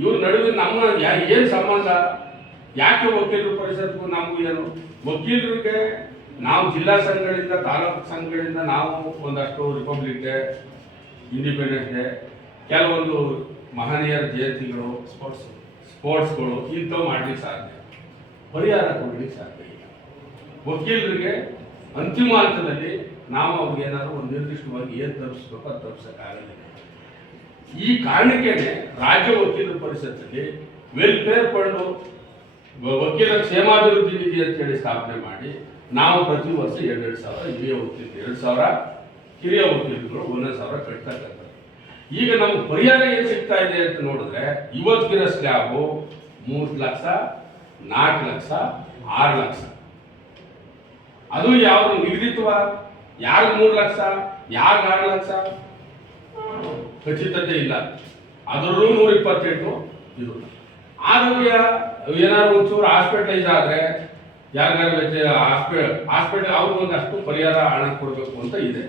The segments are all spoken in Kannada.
ಇವ್ರ ನಡುವೆ ನಮ್ಮ ಏನು ಸಂಬಂಧ? ಯಾಕೆ ವಕೀಲರ ಪರಿಷತ್ಗೂ ನಮಗೂ ಏನು? ವಕೀಲರಿಗೆ ನಾವು ಜಿಲ್ಲಾ ಸಂಘಗಳಿಂದ ತಾಲೂಕು ಸಂಘಗಳಿಂದ ನಾವು ಒಂದಷ್ಟು ರಿಪಬ್ಲಿಕ್ ಡೇ, ಇಂಡಿಪೆಂಡೆನ್ಸ್ ಡೇ, ಕೆಲವೊಂದು ಮಹನೀಯರ ಜಯಂತಿಗಳು, ಸ್ಪೋರ್ಟ್ಸ್ಗಳು ಇಂಥವು ಮಾಡ್ಲಿಕ್ಕೆ ಸಾಧ್ಯ, ಪರಿಹಾರ ಕೊಡ್ಲಿಕ್ಕೆ ಸಾಧ್ಯ ಇಲ್ಲ. ವಕೀಲರಿಗೆ ಅಂತಿಮ ಹಂತದಲ್ಲಿ ನಾವು ಅವ್ರಿಗೆ ಏನಾದರೂ ಒಂದು ನಿರ್ದಿಷ್ಟವಾಗಿ ಏನು ತಲುಪಿಸ್ಬೇಕು ಅದು ತಲುಪಿಸೋಕ್ಕಾಗಲಿಲ್ಲ. ಈ ಕಾರಣಕ್ಕೇನೆ ರಾಜ್ಯ ವಕೀಲರ ಪರಿಷತ್ತಲ್ಲಿ ವೆಲ್ಫೇರ್ ಫಂಡು, ವಕೀಲರ ಕ್ಷೇಮಾಭಿವೃದ್ಧಿ ನಿಧಿ ಅಂತೇಳಿ ಸ್ಥಾಪನೆ ಮಾಡಿ ನಾವು ಪ್ರತಿ ವರ್ಷ 2,000 ಹಿರಿಯ ವಕೀಲರು 2,000 ಹಿರಿಯ ವಕೀಲರು 1,000 ಕಟ್ತಕ್ಕಂಥದ್ದು. ಈಗ ನಮ್ಗೆ ಪರಿಹಾರ ಏನು ಸಿಗ್ತಾ ಇದೆ ಅಂತ ನೋಡಿದ್ರೆ ಇವತ್ತಿನ ಸ್ಲ್ಯಾಬು 3 ಲಕ್ಷ, 4 ಲಕ್ಷ, 6 ಲಕ್ಷ. ಅದು ಯಾವುದು ನಿಗದಿತ್ವ? ಯಾರು 3 ಲಕ್ಷ, ಯಾರು 6 ಲಕ್ಷ ಖಚಿತತೆ ಇಲ್ಲ. ಅದರಲ್ಲೂ 128 ಇದು. ಆರೋಗ್ಯ ಏನಾದ್ರು ಒಂಚೂರು ಹಾಸ್ಪಿಟಲೈಸ್ ಆದರೆ ಯಾರಿಗಾರು ಹಾಸ್ಪಿಟಲ್ ಅವ್ರಿಗೊಂದಷ್ಟು ಪರಿಹಾರ ಹಣ ಕೊಡಬೇಕು ಅಂತ ಇದೆ.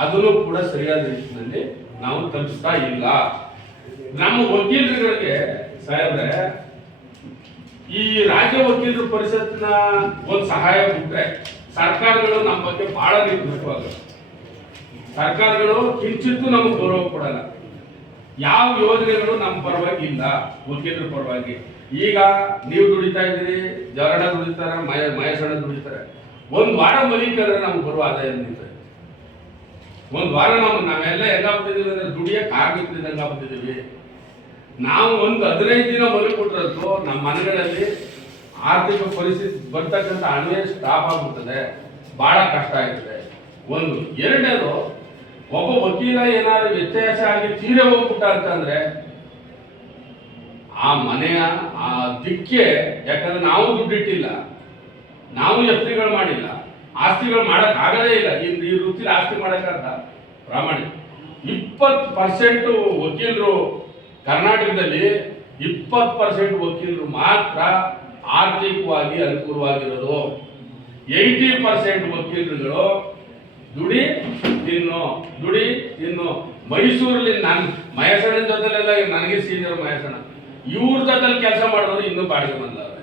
ಅದನ್ನು ಕೂಡ ಸರಿಯಾದ ರೀತಿಯಲ್ಲಿ ನಾವು ತಲುಪಿಸ್ತಾ ಇಲ್ಲ. ನಮ್ಮ ವಕೀಲರುಗಳಿಗೆ ಸಾಹೇಬ್ರೆ, ಈ ರಾಜ್ಯ ವಕೀಲರ ಪರಿಷತ್ತಿನ ಒಂದು ಸಹಾಯ ಬಿಟ್ಟರೆ ಸರ್ಕಾರಗಳು ನಮ್ಮ ಬಗ್ಗೆ ಬಹಳ ನಿರ್ದಿಷ್ಟವಾಗುತ್ತೆ. ಸರ್ಕಾರಗಳು ಕಿಂಚಿತ್ತೂ ನಮಗೆ ಗೌರವ ಕೊಡಲ್ಲ. ಯಾವ ಯೋಜನೆಗಳು ನಮ್ಮ ಪರವಾಗಿ ಇಲ್ಲ, ವಕೀಲರ ಪರವಾಗಿ. ಈಗ ನೀವು ದುಡಿತಾ ಇದ್ದೀರಿ, ಜವರಣ ದುಡಿತಾರೆ, ಮಹೇಶಣ್ಣ ದುಡಿತಾರೆ. ಒಂದು ವಾರ ಮಲಿಕಂದ್ರೆ ನಮ್ಗೆ ಬರುವ ಆದಾಯ ನಿಲ್ತದೆ. ಒಂದು ವಾರ ನಾವೆಲ್ಲ ಹೆಂಗಾಗ್ಬಿಟ್ಟಿದ್ದೀವಿ ಅಂದ್ರೆ ದುಡಿಯ ಕಾರ್ಮಿಕರಿಂದ ಹೆಂಗಾಗ್ಬಿಟ್ಟಿದ್ದೀವಿ. ನಾವು ಒಂದು 15 ದಿನ ಮಲಿಕೊಟ್ರಂತೂ ನಮ್ಮ ಮನೆಗಳಲ್ಲಿ ಆರ್ಥಿಕ ಪರಿಸ್ಥಿತಿ ಬರ್ತಕ್ಕಂಥ ಹಣವೇ ಸ್ಟಾಪ್ ಆಗ್ಬಿಡ್ತದೆ, ಬಹಳ ಕಷ್ಟ ಆಗ್ತದೆ. ಒಂದು. ಎರಡನೇದು, ಒಬ್ಬ ವಕೀಲ ಏನಾದ್ರು ವ್ಯತ್ಯಾಸ ಆಗಿ ತೀರೆ ಹೋಗ್ಬಿಟ್ಟ ಅಂತಂದ್ರೆ ಆ ಮನೆಯ ಆ ದಿಕ್ಕೆ, ಯಾಕಂದ್ರೆ ನಾವು ದುಡ್ಡಿಟ್ಟಿಲ್ಲ, ನಾವು ಎಫ್ಟಿಗಳು ಮಾಡಿಲ್ಲ, ಆಸ್ತಿಗಳು ಮಾಡಕ್ ಆಗದೇ ಇಲ್ಲ. ಈ ವೃತ್ತಿಲಿ ಆಸ್ತಿ ಮಾಡಕ್ಕಂತ ಪ್ರಾಮಾಣಿಕ 20% ವಕೀಲರು ಕರ್ನಾಟಕದಲ್ಲಿ 20% ವಕೀಲರು ಮಾತ್ರ ಆರ್ಥಿಕವಾಗಿ ಅನುಕೂಲವಾಗಿರೋದು. 80% ವಕೀಲರುಗಳು ದುಡಿ ತಿನ್ನು. ಮೈಸೂರಲ್ಲಿ ನಾನು ಮಹೇಶಣ್ಣನ ಜೊತೆಲೆಲ್ಲ ನನಗೆ ಸೀನಿಯರ್ ಮಹೇಶಣ್ಣ, ಇವ್ರ ಜೊತೆಲಿ ಕೆಲಸ ಮಾಡಿದವರು ಇನ್ನೂ ಬಾಡಿಗೆ ಬಂದವ್ರೆ.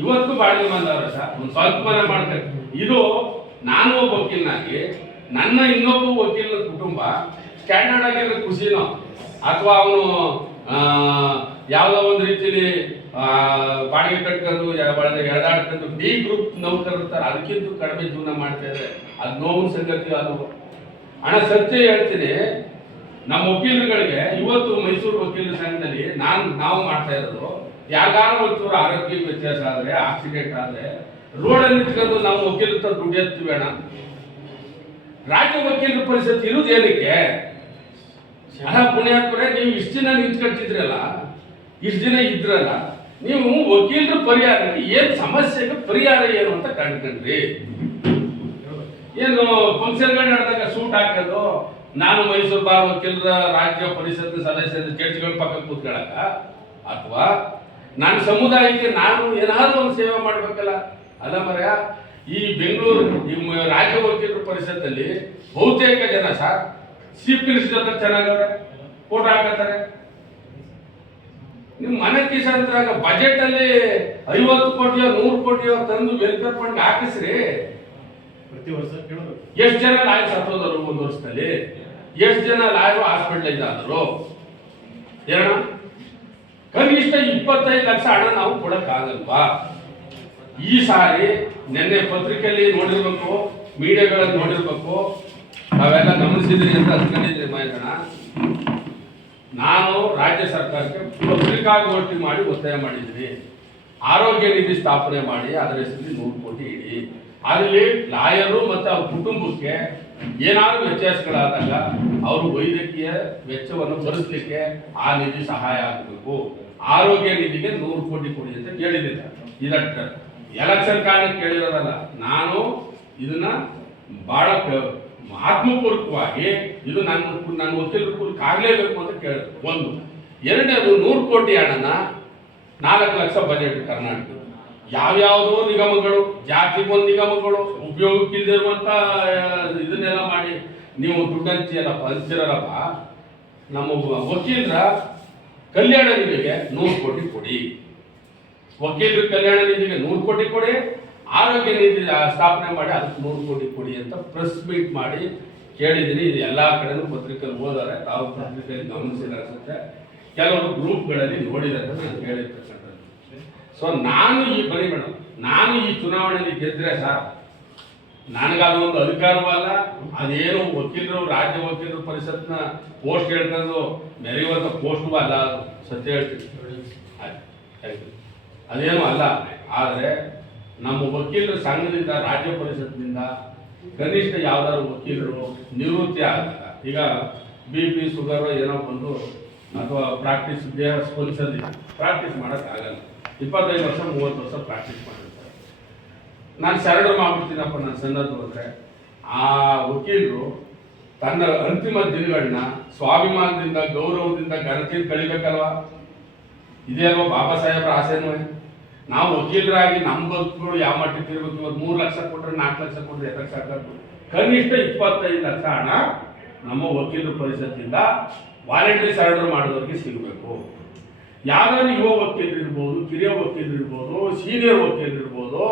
ಇವತ್ತು ಬಾಡಿಗೆ ಬಂದವ್ರೆ ಸರ್, ಒಂದು ಸ್ವಲ್ಪ ಮನೆ ಮಾಡ್ತಾರೆ. ಇದು ನಾನು ಒಬ್ಬ ವಕೀಲನಾಗಿ ನನ್ನ ಇನ್ನೊಬ್ಬ ವಕೀಲನ ಕುಟುಂಬ ಸ್ಟ್ಯಾಂಡರ್ಡ್ ಆಗಿರೋ ಖುಷಿನೋ ಅಥವಾ ಅವನು ಯಾವುದೋ ಒಂದು ರೀತಿಯಲ್ಲಿ ಬಾಡಿಗೆ ಕಟ್ಕೊಂಡು ಎಳೆದಾಡ್ಕೊಂಡು ಡಿ ಗ್ರೂಪ್ ನೌಕರು ಇರ್ತಾರೆ, ಅದಕ್ಕಿಂತ ಕಡಿಮೆ ಜೀವನ ಮಾಡ್ತಾ ಇದ್ದಾರೆ. ಅದು ನೋವಿನ ಸಂಗತಿ. ಅದು ಹಣ ಸತ್ಯ ಹೇಳ್ತೀನಿ. ನಮ್ಮ ವಕೀಲರುಗಳಿಗೆ ಇವತ್ತು ಮೈಸೂರು ವಕೀಲರ ಸಂಘದಲ್ಲಿ ನಾವು ಮಾಡ್ತಾ ಇರೋದು, ಯಾರಿಗಾರು ಒಂಚೂರು ಆರೋಗ್ಯ ವ್ಯತ್ಯಾಸ ಆದರೆ, ಆಕ್ಸಿಡೆಂಟ್ ಆದರೆ ರೋಡಲ್ಲಿ ನಿಂತ್ಕೊಂಡು ನಾವು ವಕೀಲರ ದುಡ್ಡು ಎತ್ತೀವಿ ಅಣ್ಣ. ರಾಜ್ಯ ವಕೀಲರ ಪರಿಷತ್ ಇರುವುದು ಏನಕ್ಕೆ? ಪುಣ್ಯಾತ್ಮರೇ, ನೀವು ಇಷ್ಟು ದಿನ ನಿಂತ್ಕೊಳ್ತಿದ್ರಲ್ಲ, ಇಷ್ಟು ದಿನ ಇದ್ರಲ್ಲ, ನೀವು ವಕೀಲರ ಪರಿಹಾರಕ್ಕೆ ಏನು ಸಮಸ್ಯೆಗೆ ಪರಿಹಾರ ಏನು ಅಂತ ಕಂಡ್ಕೊಂಡ್ರಿ. ಏನು ಫಂಕ್ಷನ್ಗಳು ನಡೆದಾಗ ಸೂಟ್ ಹಾಕೋದು, ನಾನು ಮೈಸೂರು ಬಾರ್ ವಕೀಲರ ರಾಜ್ಯ ಪರಿಷತ್ ಸದಸ್ಯರ ಚರ್ಚ್ಗಳ ಪಕ್ಕ ಕೂತ್ಕೊಳ್ಳಕ, ಅಥವಾ ನನ್ನ ಸಮುದಾಯಕ್ಕೆ ನಾನು ಏನಾದರೂ ಒಂದು ಸೇವೆ ಮಾಡ್ಬೇಕಲ್ಲ. ಅಲ್ಲ ಮರ್ಯ, ಈ ಬೆಂಗಳೂರು ಈ ರಾಜ್ಯ ವಕೀಲರ ಪರಿಷತ್ತಲ್ಲಿ ಬಹುತೇಕ ಜನ ಸರ್ ಚೀಫ್ ಮಿನಿಸ್ಟರ್ ಜೊತೆ ಚೆನ್ನಾಗವ್ರೆ, ಫೋಟೋ ಹಾಕತ್ತಾರೆ. ನಿಮ್ಮ ಮನೆ ಕಿಸಂತ್ರಾಗ ಬಜೆಟ್ ಅಲ್ಲಿ 50 ಕೋಟಿಯೋ 100 ಕೋಟಿಯೋ ತಂದು ವೆಲ್ಫೇರ್ ಫಂಡ್ ಹಾಕಿಸ್ರಿ. ಪ್ರತಿ ವರ್ಷ ಕೇಳೋದು ಎಷ್ಟು ಜನ ಲಾಯರ್ ಸತ್ತೋದರು ಒಂದು ವರ್ಷದಲ್ಲಿ, ಎಷ್ಟು ಜನ ಲಾಯರು ಹಾಸ್ಪಿಟಲೈಸ್ ಆದರು. ಏನ ಕನಿಷ್ಠ 25 ಲಕ್ಷ ಹಣ ನಾವು ಕೊಡಕ್ಕಾಗಲ್ವಾ? ಈ ಸಾರಿ ನಿನ್ನೆ ಪತ್ರಿಕೆಯಲ್ಲಿ ನೋಡಿರ್ಬೇಕು, ಮೀಡಿಯಾಗಳಲ್ಲಿ ನೋಡಿರ್ಬೇಕು, ನಾವೆಲ್ಲ ಗಮನಿಸಿದ್ರಿ ಅಂತ ಅಂದ್ಕೊಂಡಿದ್ರಿ ಮಹೇಶಣ್ಣ. ನಾನು ರಾಜ್ಯ ಸರ್ಕಾರಕ್ಕೆ ಪತ್ರಿಕಾಗೋಷ್ಠಿ ಮಾಡಿ ಒತ್ತಾಯ ಮಾಡಿದ್ದೀನಿ. ಆರೋಗ್ಯ ನಿಧಿ ಸ್ಥಾಪನೆ ಮಾಡಿ ಅದರ ಹೆಸರಲ್ಲಿ 100 ಕೋಟಿ ಇಡಿ. ಅಲ್ಲಿ ಲಾಯರು ಮತ್ತು ಅವ್ರ ಕುಟುಂಬಕ್ಕೆ ಏನಾದರೂ ವ್ಯತ್ಯಾಸಗಳಾದಾಗ ಅವರು ವೈದ್ಯಕೀಯ ವೆಚ್ಚವನ್ನು ಭರಿಸಲಿಕ್ಕೆ ಆ ನಿಧಿ ಸಹಾಯ ಆಗಬೇಕು. ಆರೋಗ್ಯ ನಿಧಿಗೆ 100 ಕೋಟಿ ಕೊಡಿ ಅಂತ ಕೇಳಿದ್ದೀನಿ. ಇದಕ್ಕೆ ಎಲೆಕ್ಷನ್ ಕಾರಣಕ್ಕೆ ಕೇಳಿರೋದಲ್ಲ, ನಾನು ಇದನ್ನ ಬಹಳ ಆತ್ಮಪೂರ್ವಕವಾಗಿ ಇದು ನನ್ನ ವಕೀಲರ ಕೂಲಕ್ಕೆ ಆಗಲೇಬೇಕು ಅಂತ ಕೇಳಿದ್ರು. ಒಂದು. ಎರಡನೇದು, 100 ಕೋಟಿ ಹಣನ 4 ಲಕ್ಷ ಬಜೆಟ್ ಕರ್ನಾಟಕ. ಯಾವ್ಯಾವುದೋ ನಿಗಮಗಳು, ಜಾತಿಗೊಂದು ನಿಗಮಗಳು, ಉಪಯೋಗಕ್ಕಿಲ್ಲದಿರುವಂತ ಇದನ್ನೆಲ್ಲ ಮಾಡಿ ನೀವು ದುಡ್ಡು ಹಂಚಿರಲ್ಲಪ್ಪ. ನಮ್ಮ ವಕೀಲರ ಕಲ್ಯಾಣ ನಿಧಿಗೆ 100 ಕೋಟಿ ಕೊಡಿ, ವಕೀಲರ ಕಲ್ಯಾಣ ನಿಧಿಗೆ 100 ಕೋಟಿ ಕೊಡಿ, ಆರೋಗ್ಯ ನಿಧಿ ಸ್ಥಾಪನೆ ಮಾಡಿ ಅದಕ್ಕೆ 100 ಕೋಟಿ ಕೊಡಿ ಅಂತ ಪ್ರೆಸ್ ಮೀಟ್ ಮಾಡಿ ಕೇಳಿದ್ದೀನಿ. ಇದು ಎಲ್ಲ ಕಡೆನೂ ಪತ್ರಿಕೆಯಲ್ಲಿ ಓದಾರೆ, ತಾವು ಪತ್ರಿಕೆಯಲ್ಲಿ ಗಮನಿಸಿದ ಅನ್ಸುತ್ತೆ, ಕೆಲವರು ಗ್ರೂಪ್ಗಳಲ್ಲಿ ನೋಡಿದ್ದಾರೆ ಅಂತ ನಾನು ಹೇಳಿರ್ತಕ್ಕಂಥದ್ದು. ಸೊ ನಾನು ಈ ಚುನಾವಣೆಯಲ್ಲಿ ಗೆದ್ದರೆ ಸರ್ ನನಗದೊಂದು ಅಧಿಕಾರವಲ್ಲ, ಅದೇನು ವಕೀಲರು ರಾಜ್ಯ ವಕೀಲರ ಪರಿಷತ್ನ ಪೋಸ್ಟ್ ಹೇಳ್ಕೊಂಡು ಮೆರೆಯುವಂಥ ಪೋಸ್ಟು ಅಲ್ಲ, ಅದು ಸತ್ಯ ಹೇಳ್ತೀನಿ, ಅದೇನು ಅಲ್ಲ. ಆದರೆ ನಮ್ಮ ವಕೀಲರ ಸಂಘದಿಂದ ರಾಜ್ಯ ಪರಿಷತ್ನಿಂದ ಕನಿಷ್ಠ ಯಾವ್ದಾದ್ರು ವಕೀಲರು ನಿವೃತ್ತಿ ಆದಾಗ, ಈಗ BP ಶುಗರು ಏನೋ ಬಂದು ಅಥವಾ ಪ್ರಾಕ್ಟೀಸ್ ದೇಹ ಸ್ಪಂದಿಸೋದು ಪ್ರಾಕ್ಟೀಸ್ ಮಾಡೋಕ್ಕಾಗಲ್ಲ, 25 ವರ್ಷ 30 ವರ್ಷ ಪ್ರಾಕ್ಟೀಸ್ ಮಾಡಿರ್ತಾರೆ. ನಾನು ಸರಳ ಮಾಡ್ಬಿಡ್ತೀನಪ್ಪ ನನ್ನ ಸನ್ನದ್ದು ಅಂದರೆ ಆ ವಕೀಲರು ತನ್ನ ಅಂತಿಮ ದಿನಗಳನ್ನ ಸ್ವಾಭಿಮಾನದಿಂದ ಗೌರವದಿಂದ ಘನತೆಯಿಂದ ಕಳಿಬೇಕಲ್ವಾ? ಇದೇ ಅಲ್ವಾ ಬಾಬಾ ಸಾಹೇಬ್ರ ಆಸೆನೂ? ನಾವು ವಕೀಲರಾಗಿ ನಮ್ಮ ಬದುಕುಗಳು ಯಾವ ಮಟ್ಟಕ್ಕೆ ಇರಬೇಕು? ಇವತ್ತು 3 ಲಕ್ಷ ಕೊಟ್ಟರೆ 4 ಲಕ್ಷ ಕೊಟ್ಟರೆ ಎದಕ್ಕೆ ಸಾಕಾಗ್ತದೆ? ಕನಿಷ್ಠ 25 ಲಕ್ಷ ಹಣ ನಮ್ಮ ವಕೀಲರ ಪರಿಷತ್ತಿಂದ ವಾಲಂಟರಿ ಸರೆಂಡರ್ ಮಾಡೋದಕ್ಕೆ ಸಿಗಬೇಕು. ಯಾವ್ದಾದ್ರು ಯುವ ವಕೀಲರು ಇರ್ಬೋದು, ಕಿರಿಯ ವಕೀಲರು ಇರ್ಬೋದು, ಸೀನಿಯರ್ ವಕೀಲರು ಇರ್ಬೋದು,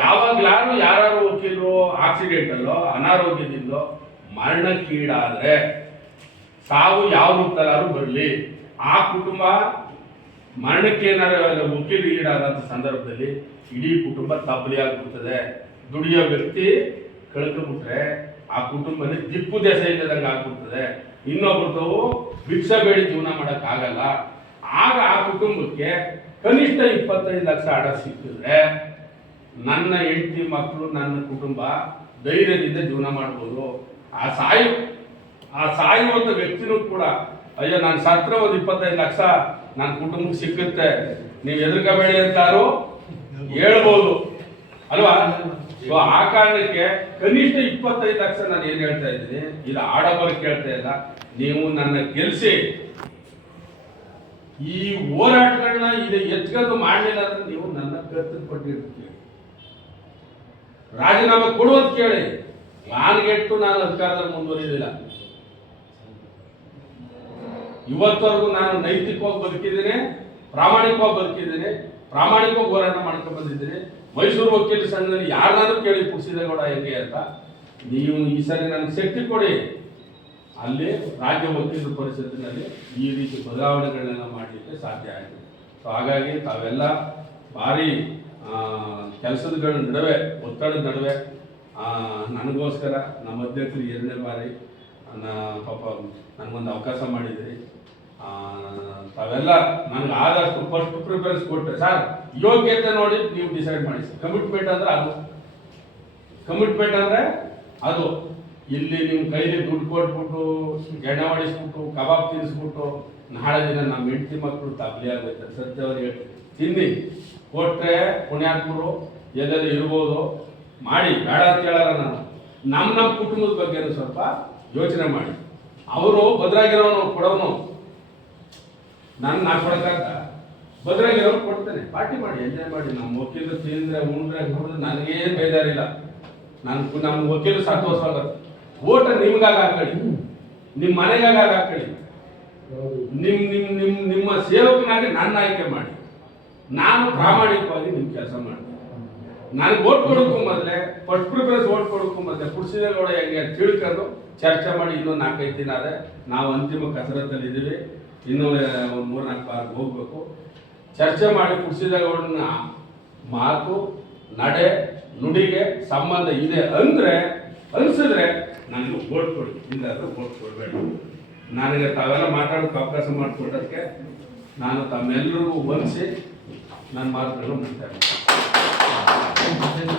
ಯಾವಾಗ್ಲಾರು ಯಾರು ವಕೀಲರು ಆಕ್ಸಿಡೆಂಟಲ್ಲೋ ಅನಾರೋಗ್ಯದಿಂದಲೋ ಮರಣಕ್ಕೀಡಾದರೆ ಸಾವು ಯಾವ ರೂಪದಲ್ಲಾದ್ರೂ ಬರಲಿ, ಆ ಕುಟುಂಬ ಮರಣಕ್ಕೆ ಏನಾದ್ರು ವಕೀಲ ಈಡಾದಂಥ ಸಂದರ್ಭದಲ್ಲಿ ಇಡೀ ಕುಟುಂಬ ತಬ್ಬಲಿ ಆಗ್ಬಿಡ್ತದೆ. ದುಡಿಯೋ ವ್ಯಕ್ತಿ ಕಳ್ಕೊಂಡ್ಬಿಟ್ರೆ ಆ ಕುಟುಂಬನೇ ದಿಪ್ಪು ದೆಸೆ ಇಲ್ಲದಂಗೆ ಆಗ್ಬಿಡ್ತದೆ. ಇನ್ನೊಬ್ರದ್ದು ಭಿಕ್ಷೆ ಬೇಡಿ ಜೀವನ ಮಾಡೋಕ್ಕಾಗಲ್ಲ. ಆಗ ಆ ಕುಟುಂಬಕ್ಕೆ ಕನಿಷ್ಠ 25 ಲಕ್ಷ ಹಣ ಸಿಕ್ಕಿದ್ರೆ ನನ್ನ ಹೆಂಡತಿ ಮಕ್ಕಳು ನನ್ನ ಕುಟುಂಬ ಧೈರ್ಯದಿಂದ ಜೀವನ ಮಾಡ್ಬೋದು. ಆ ಸಾಯುವಂಥ ವ್ಯಕ್ತಿನೂ ಕೂಡ ಅಯ್ಯೋ ನಾನು ಸತ್ರ ಒಂದು 25 ಲಕ್ಷ ನನ್ನ ಕುಟುಂಬಕ್ಕೆ ಸಿಕ್ಕುತ್ತೆ, ನೀವು ಹೆದರ್ಕೋಬೇಡಿ ಅಂತಾರು ಹೇಳ್ಬೋದು ಅಲ್ವಾ? ಆ ಕಾರಣಕ್ಕೆ ಕನಿಷ್ಠ 25 ಲಕ್ಷ ನಾನು ಏನು ಹೇಳ್ತಾ ಇದ್ದೀನಿ, ಇದು ಆಡಬರಕ್ಕೆ ಹೇಳ್ತಾ ಇಲ್ಲ. ನೀವು ನನ್ನ ಗೆಲ್ಸಿ ಈ ಹೋರಾಟಗಳನ್ನ ಇದು ಎತ್ಕೊಂಡು ಮಾಡಲಿಲ್ಲ ಅಂದ್ರೆ ನೀವು ನನ್ನ ಕರ್ತವ್ಯ ಪಟ್ಟಿರ್ತೀವಿ, ರಾಜೀನಾಮೆ ಕೊಡುವಂತ ಕೇಳಿ. ನಾನ್ಗೆಟ್ಟು ನಾನು ಅಧಿಕಾರದಲ್ಲಿ ಮುಂದುವರಿದಿಲ್ಲ. ಇವತ್ತವರೆಗೂ ನಾನು ನೈತಿಕವಾಗಿ ಬದುಕಿದ್ದೇನೆ, ಪ್ರಾಮಾಣಿಕವಾಗಿ ಬದುಕಿದ್ದೇನೆ, ಪ್ರಾಮಾಣಿಕವಾಗಿ ಹೋರಾಟ ಮಾಡ್ಕೊಂಡು ಬಂದಿದ್ದೇನೆ. ಮೈಸೂರು ವಕೀಲರ ಸಂಘದಲ್ಲಿ ಯಾರನ್ನಾದ್ರೂ ಕೇಳಿ ಪುಡಿಸಿದೇಗೌಡ ಹೆಂಗೆ ಅಂತ. ನೀವು ಈ ಸರಿ ನನಗೆ ಶಕ್ತಿ ಕೊಡಿ, ಅಲ್ಲಿ ರಾಜ್ಯ ವಕೀಲರ ಪರಿಷತ್ತಿನಲ್ಲಿ ಈ ರೀತಿ ಬದಲಾವಣೆಗಳನ್ನೆಲ್ಲ ಮಾಡಲಿಕ್ಕೆ ಸಾಧ್ಯ ಆಯಿತು. ಸೊ ಹಾಗಾಗಿ ತಾವೆಲ್ಲ ಭಾರಿ ಕೆಲಸಗಳ ನಡುವೆ, ಒತ್ತಡದ ನಡುವೆ ನನಗೋಸ್ಕರ ನಮ್ಮ ಅಧ್ಯಕ್ಷರು 2ನೇ ಬಾರಿ ಪಾಪ ನನಗೊಂದು ಅವಕಾಶ ಮಾಡಿದ್ರಿ. ತಾವೆಲ್ಲ ನನಗೆ ಆದಷ್ಟು ಫಸ್ಟ್ ಪ್ರಿಫರೆನ್ಸ್ ಕೊಟ್ಟರೆ ಸರ್ ಯೋಗ್ಯತೆ ನೋಡಿ ನೀವು ಡಿಸೈಡ್ ಮಾಡಿ. ಕಮಿಟ್ಮೆಂಟ್ ಅಂದರೆ ಅದು, ಕಮಿಟ್ಮೆಂಟ್ ಅಂದರೆ ಅದು. ಇಲ್ಲಿ ನಿಮ್ಮ ಕೈಲಿ ದುಡ್ಡು ಕೊಟ್ಬಿಟ್ಟು ಎಣ್ಣೆ ಹೊಡಿಸ್ಬಿಟ್ಟು ಕಬಾಬ್ ತಿನ್ನಿಸ್ಬಿಟ್ಟು ನಾಳೆ ದಿನ ನಮ್ಮ ಹೆಂಡತಿ ಮಕ್ಕಳು ತಪ್ಪಲಿ ಆಗುತ್ತೆ. ಸತ್ಯವ್ರಿಗೆ ತಿನ್ನಿ ಕೊಟ್ಟರೆ ಪುಣ್ಯಾತ್ಮರು ಎಲ್ಲೆಲ್ಲ ಇರ್ಬೋದು, ಮಾಡಿ, ಬೇಡ ಅಂತ ಹೇಳಲ್ಲ ನಾನು. ನಮ್ಮ ಕುಟುಂಬದ ಬಗ್ಗೆ ಸ್ವಲ್ಪ ಯೋಚನೆ ಮಾಡಿ. ಅವರು ಭದ್ರಾಗಿರೋನು ಕೊಡೋನು, ನಾ ಕೊಡೋಕ್ಕಾಗ ಭದ್ರಾಗಿರೋನು ಕೊಡ್ತೇನೆ, ಪಾರ್ಟಿ ಮಾಡಿ, ಎಂಜಾಯ್ ಮಾಡಿ. ನಮ್ಮ ವಕೀಲರು ತಿಂದರೆ ಉಂಡ್ರೆ ನೋಡಿದ್ರೆ ನನಗೇನು ಬೇಜಾರಿಲ್ಲ. ನಮ್ಮ ವಕೀಲರು ಸಂತೋಷವಾಗುತ್ತೆ. ಓಟ ನಿಮ್ಗಾಗಿ ಹಾಕೊಳ್ಳಿ, ನಿಮ್ಮ ಮನೆಗಾಗಿ ಹಾಕೊಳ್ಳಿ, ನಿಮ್ಮ ಸೇವಕನಾಗಿ ನನ್ನ ಆಯ್ಕೆ ಮಾಡಿ. ನಾನು ಪ್ರಾಮಾಣಿಕವಾಗಿ ನಿಮ್ಮ ಕೆಲಸ ಮಾಡ್ತೀನಿ. ನನಗೆ ಓಟ್ ಕೊಡೋಕ್ಕೂ ಮೊದಲೇ, ಫಸ್ಟ್ ಪ್ರಿಫರೆನ್ಸ್ ಓಟ್ ಕೊಡೋಕ್ಕೂ ಮೊದಲೇ ಪುಡಿಸಿದೇಗೌಡ ಹೆಂಗೆ ತಿಳ್ಕೊಂಡು ಚರ್ಚೆ ಮಾಡಿ. ಇನ್ನೂ 4-5 ದಿನ ಅದೇ ನಾವು ಅಂತಿಮ ಕಸರತ್ತಲ್ಲಿ ಇದ್ದೀವಿ. ಇನ್ನೂ ಒಂದು 3-4 ಬಾರ್ಗೆ ಹೋಗ್ಬೇಕು. ಚರ್ಚೆ ಮಾಡಿ ಪುಡಿಸಿದೇಗೌಡನ ಮಾತು, ನಡೆ, ನುಡಿಗೆ ಸಂಬಂಧ ಇದೆ ಅಂದರೆ ಅನಿಸಿದ್ರೆ ನನಗೆ ಓಟ್ ಕೊಡಿ, ಇಲ್ಲಾದ್ರೆ ಓಟ್ ಕೊಡಬೇಡ. ನನಗೆ ತಾವೆಲ್ಲ ಮಾತಾಡೋಕ್ಕೆ ಅವಕಾಶ ಮಾಡಿಕೊಡೋದಕ್ಕೆ ನಾನು ತಮ್ಮೆಲ್ಲರಿಗೂ ವಂದಿಸಿ ನನ್ನ ಮಾತುಗಳನ್ನು ಮುಕ್ತಾಯ ಮಾಡ್ತೀನಿ.